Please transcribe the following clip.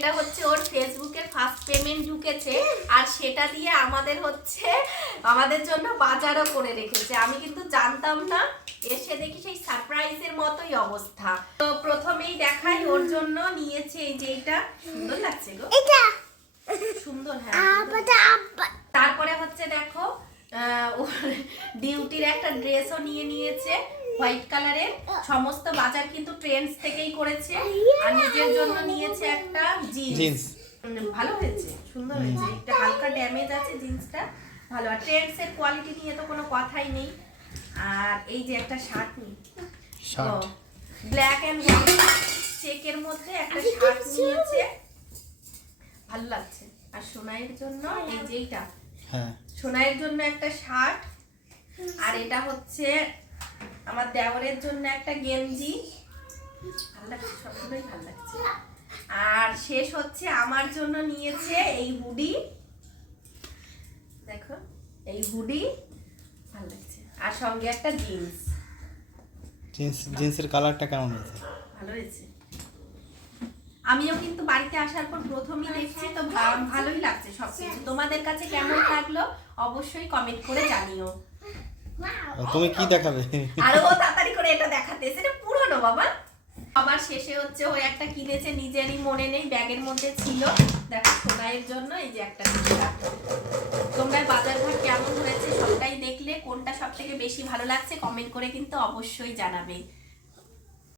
সেটা হচ্ছে ওর ফেসবুকের ফার্স্ট পেমেন্ট ঢুকেছে, আর সেটা দিয়ে আমাদের জন্য বাজারও করে রেখেছে। আমি কিন্তু জানতাম না, এসে দেখি সেই সারপ্রাইজের মতোই অবস্থা। তো প্রথমেই দেখাই, ওর জন্য নিয়েছে এই যে এটা, সুন্দর লাগছে গো, এটা সুন্দর। হ্যাঁ, তারপরে হচ্ছে দেখো ওর ডিউটির একটা ড্রেসও নিয়েছে হোয়াইট কালারের। সমস্ত বাজার কিন্তু ট্রেন্ডস থেকেই করেছে। আর নিজের জন্য নিয়েছে একটা জিন্স। ভালো হয়েছে, সুন্দর হয়েছে। একটা হালকা ড্যামেজ আছে জিন্সটা, ভালো। আর ট্রেন্ডস এর কোয়ালিটি নিয়ে তো কোনো কথাই নেই। আর এই যে একটা শার্ট ব্ল্যাক এন্ড হোয়াইট চেকের মধ্যে একটা শার্ট নিয়েছে, ভালো লাগছে। আর সোনাইয়ের জন্য এই যে এইটা, হ্যাঁ, সোনাইয়ের জন্য একটা শার্ট। আর এটা হচ্ছে আমার দেওরের জন্য একটা গেঞ্জি, ভালো লাগছে, সবগুলোই ভালো লাগছে। আর শেষ হচ্ছে আমার জন্য নিয়েছে এই হুডি, দেখো এই হুডি, ভালো লাগছে। আর সঙ্গে একটা জিন্সের কালারটা কেমন হয়েছে? ভালো হয়েছে। আমিও কিন্তু বাড়িতে আসার পর প্রথমেই দেখছি, তো ভালোই লাগছে সবকিছু। তোমাদের কাছে কেমন লাগলো অবশ্যই কমেন্ট করে জানিও। তুমি কি দেখাবে? আর ও তাড়াতাড়ি করে এটা দেখাতেছে, এটা পুরনো বাবা। আবার শেষে হচ্ছে ও একটা কিনেছে, নিজেরই মনে নেই, ব্যাগের মধ্যে ছিল। দেখো সোনাইয়ের জন্য এই যে একটা টি-শার্ট। তোমরা বাজারঘাট কেমন হয়েছে সবটাই দেখলে, কোনটা সবথেকে বেশি ভালো লাগছে কমেন্ট করে কিন্তু অবশ্যই জানাবে।